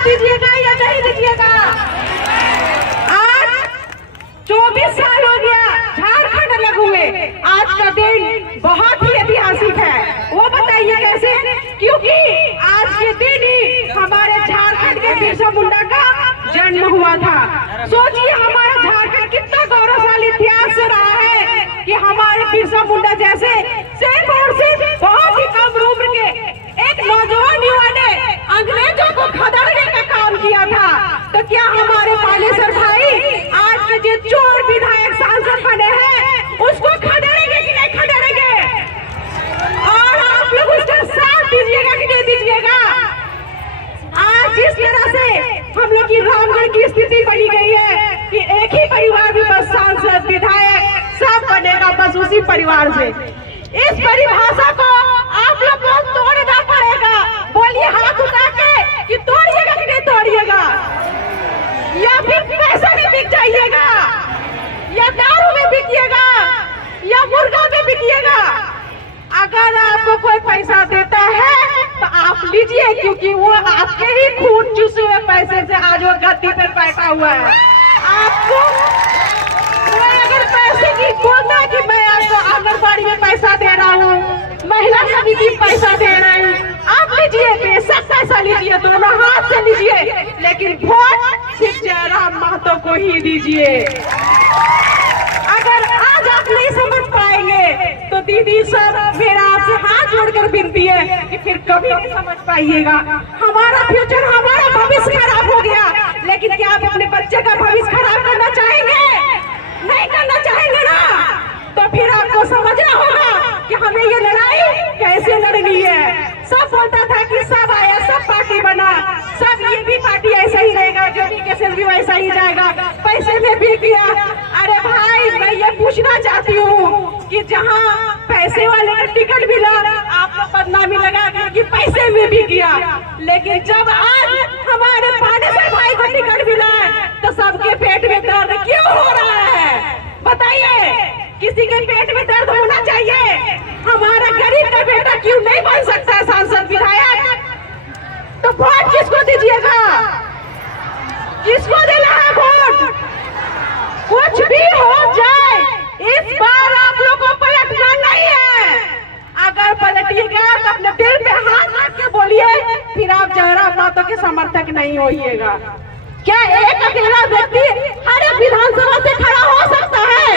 साथ दीजिएगा या नहीं दीजिएगा? आज 24 साल हो गया झारखंड अलग हुए, आज का दिन बहुत ही ऐतिहासिक है। वो बताइए कैसे? क्योंकि आज के दिन ही हमारे झारखंड के बिरसा मुंडा का जन्म हुआ था। सोचिए हमारा झारखंड कितना गौरवशाली इतिहास से रहा है कि हमारे बिरसा मुंडा जैसे सिर्फ और सिर्फ बहुत ही कम उम्र के एक नौजवान युवा ने अंग्रेजों को खदेड़ने का काम किया था। तो क्या हमारे पालेसर भाई आज के जो चोर विधायक सांसद बने हैं उसको खदेड़ेंगे कि नहीं खदेड़ेंगे? और आप लोग उसका साथ दीजिएगा कि नहीं दीजिएगा? आज जिस तरह से हम लोग की रामगढ़ की स्थिति बनी गई है कि एक ही परिवार में बस सांसद विधायक सब बनेगा बस उसी परिवार से, इस परिभाषा को आप लोग को तोड़ना पड़ेगा। बोलिए हाथ उठा के कि तोड़िएगा कि नहीं तोड़िएगा? या फिर पैसे में बिक जाइएगा, या दारू में बिकिएगा, या मुर्गा में बिकिएगा? अगर आपको कोई पैसा देता है तो आप लीजिए, क्योंकि वो आपके ही खून चूसे हुए पैसे से आज वो गद्दी पर बैठा हुआ है। आपको अगर पैसे की बोलता है कि मैं आपको आंगनबाड़ी में पैसा दे रहा हूँ, महिला समिति में पैसा दे रही हूँ, आप लीजिए, बेशक पैसा लीजिए, दोनों हाथ से लीजिए, लेकिन वोट सिर्फ जयराम महतो को ही दीजिए। अगर आज आप नहीं समझ पाएंगे तो दीदी सब मेरा आपसे हाथ जोड़कर विनती है कि फिर कभी नहीं समझ पाइएगा। हमारा फ्यूचर, हमारा भविष्य खराब हो गया, लेकिन क्या आप अपने बच्चे का भविष्य खराब करना चाहेंगे? नहीं करना चाहेंगे ना? तो फिर आपको समझना होगा कि हमें ये लड़ाई कैसे लड़नी है। सब बोलता था कि सब आया, सब पार्टी बना, सब ये भी पार्टी ऐसा ही रहेगा, जो भी केसेस भी वैसा ही जाएगा, पैसे में भी किया। अरे भाई मैं ये पूछना चाहती हूँ कि जहाँ पैसे वाले का टिकट मिला आप लोग बदनामी लगा कि पैसे में भी किया, लेकिन जब आज हमारे पानेसर भाई को टिकट मिला तो सबके पेट में दर्द क्यों हो रहा है? बताइए, किसी के पेट में दर्द होना चाहिए? हमारा गरीब का बेटा क्यों नहीं बन सकता है सांसद विधायक? तो वोट किसको दीजिएगा? किसको देना है वोट? कुछ भी हो जाए इस बार आप लोगों को पलटना नहीं है। अगर पलटिएगा तो अपने दिल पे हाथ रख के बोलिए, फिर आप जयराम महतो के समर्थक नहीं होइएगा। क्या एक अकेला व्यक्ति हर एक विधानसभा से खड़ा हो सकता है?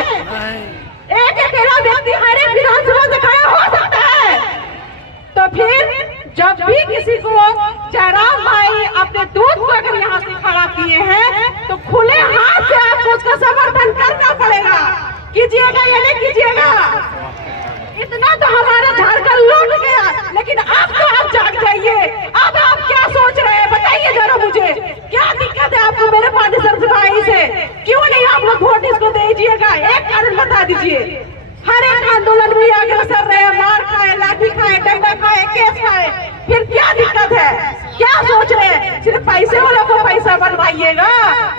एक अकेला व्यक्ति हर एक विधानसभा से खड़ा हो सकता है? तो फिर जब भी किसी को जयराम भाई अपने दूध को अगर यहाँ से खड़ा किए हैं तो खुले हाथ से आपको उसका समर्थन करना पड़ेगा। कीजिएगा या नहीं कीजिएगा? इतना तो हमारा झारखंड लौट गया, लेकिन अब तो आप जाग जाइए। अब आप क्या सोच रहे हैं बताइए जरा मुझे, क्या दिक्कत है आपको मेरे पानेसर भाई से? क्यों नहीं आप लोग वोट इसको दीजिएगा? एक कारण बता दीजिए। हर एक आंदोलन में अग्रसर रहे, मार खाए, लाठी खाए, डंडा खाए, केस खाए, फिर क्या दिक्कत है? क्या सोच रहे हैं सिर्फ पैसे वालों को पैसा बनवाइएगा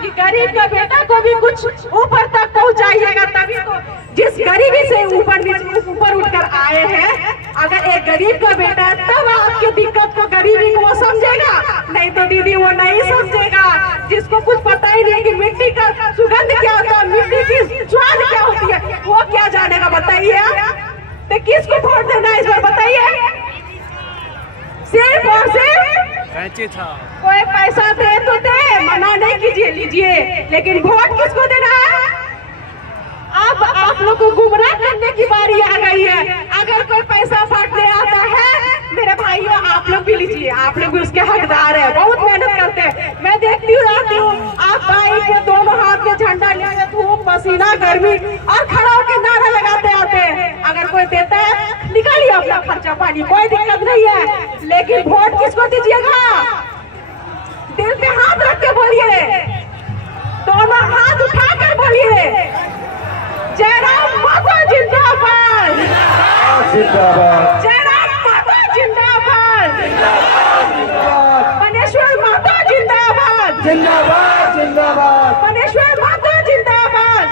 कि गरीब का बेटा को भी कुछ ऊपर तक पहुंचाइएगा? तभी तो जिस गरीबी से ऊपर उठकर आए हैं, अगर एक गरीब का बेटा है तब आपकी दिक्कत को, गरीबी को वो समझेगा, नहीं तो दीदी वो नहीं समझेगा। जिसको कुछ पता ही नहीं कि मिट्टी का सुगंध क्या होता है, मिट्टी की स्वाद क्या होती है, वो क्या जानेगा बताइए? तो किसको वोट देना है इस बार बताइए? सिर्फ और सिर्फ कोई पैसा दे तो दे, मना नहीं कीजिए, लीजिए, लेकिन वोट किसको देना है? अब आप लोग को गुमराह करने की बारी आ गई है। अगर कोई पैसा बांटने आता है मेरे भाइयों, आप लोग भी लीजिए, आप लोग भी उसके हकदार है, बहुत मेहनत करते हैं। मैं देखती हूँ आप बाइक के दोनों हाथ में झंडा लेके धूप पसीना गर्मी और खड़ा होकर नारा लगाते आते हैं। अगर कोई देता है निकालिए अपना खर्चा पानी, कोई दिक्कत नहीं है, लेकिन वोट किसको दीजिएगा? दिल पे हाथ रख के बोलिए, दोनों हाथ उठाकर बोलिए, जयराम महतो जिंदाबाद, जयराम महतो जिंदाबाद, पानेसर महतो जिंदाबाद, पानेसर महतो जिंदाबाद,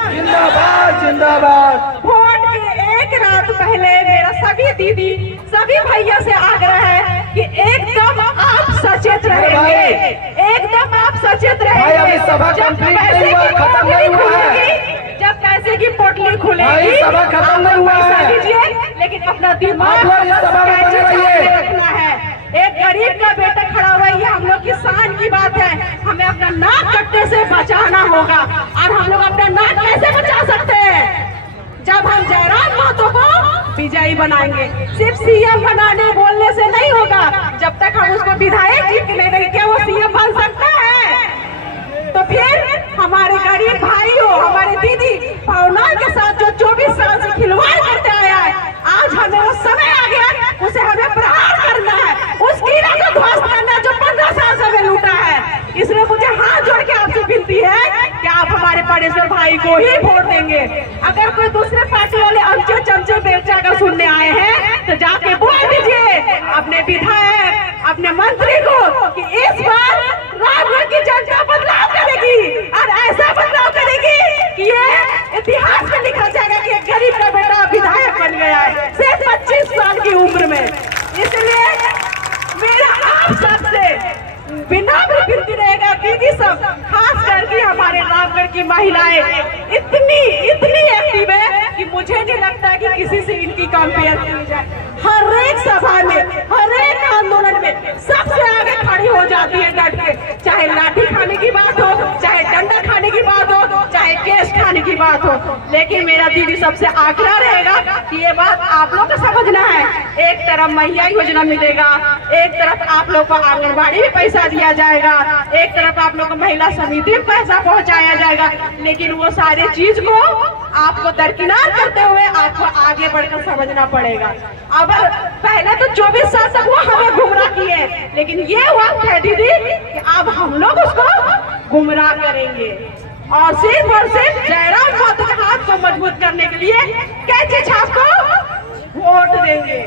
जिंदाबाद। वोट के एक रात पहले मेरा सभी दीदी सभी भैया से आग्रह है कि एकदम आप सचेत रहेंगे, एक एकदम आप सचेत भाई, अभी रहेंगे। सभा जब कंप्लीट पैसे नहीं हुआ, की खत्म पोटली नहीं हुआ है। खुलेगी, जब पैसे की पोटली खुलेगी, भाई, सभा खत्म नहीं हुआ आप पैसा है। लीजिए, लेकिन अपना दिमाग आप लोग इस सभा में कैसे बने रहिए। सामने रखना है। एक गरीब का बेटा खड़ा हुआ है, ये हम लोग की शान की बात है। हमें अपना नाक कटने से बचाना होगा। और हम लोग अपना नाक कैसे बचा सकते हैं? जब हम जयराम महतो को विजयी बनाएंगे। सिर्फ सीएम बनाने बोलने से नहीं होगा। जब तक हम उसको विधायक जी के नहीं देंगे, क्या वो सीएम बन सकता है? तो फिर हमारे गरीब भाइयों, हमारे दीदी भावना के साथ जो 24 साल से खिलवाड़ करते आया है, आज हमें वो समय आ गया, उसे हमें प्रहार करना है, उस कीड़ा को ध्वस्त करना है जो 15 साल से हमें लूटा है। इसलिए मुझे हाथ जोड़ के आपसे विनती है कि आप हमारे परेश्वर भाई को ही वोट देंगे। अगर कोई दूसरे पार्टी वाले अमचे चमचे बेचा अगर सुनने आए हैं, तो जाके बोल दीजिए अपने विधायक, अपने मंत्री को कि इस बार राजभर की जनता बदलाव करेगी, और ऐसा बदलाव करेगी कि ये इतिहास में लिखा जाएगा कि एक गरीब का बेटा विधायक बन गया है सिर्फ 25 साल की उम्र में। इसलिए मेरा आप सबसे विनम्र विनती रहेगा, दीदी सब, खास करके हमारे रामगढ़ की महिलाएं इतनी एक्टिव है कि मुझे नहीं लगता कि किसी से इनकी कंपेयर की जाए। हर एक सभा में, हर एक आंदोलन में सबसे आगे खड़ी हो जाती है डट के, चाहे लाठी खाने की बात हो, चाहे डंडा खाने की बात हो, चाहे केस खाने की बात हो। लेकिन मेरा दीदी सबसे आग्रह रहेगा कि ये बात आप लोग को समझना है। एक तरफ महिला योजना मिलेगा, एक तरफ आप लोग को आंगनबाड़ी में पैसा दिया जाएगा, एक तरफ आप लोग को महिला समिति में पैसा पहुंचाया जाएगा, लेकिन वो सारे चीज को आपको दरकिनार करते हुए आपको आगे बढ़कर समझना पड़ेगा। अब पहले तो 24 साल तक वो हमें गुमराह किए, लेकिन ये वक्त है दीदी कि अब हम लोग उसको गुमराह करेंगे। और सिर्फ जयराम महतो के हाथ को मजबूत करने के लिए कैंची छाप को वोट देंगे।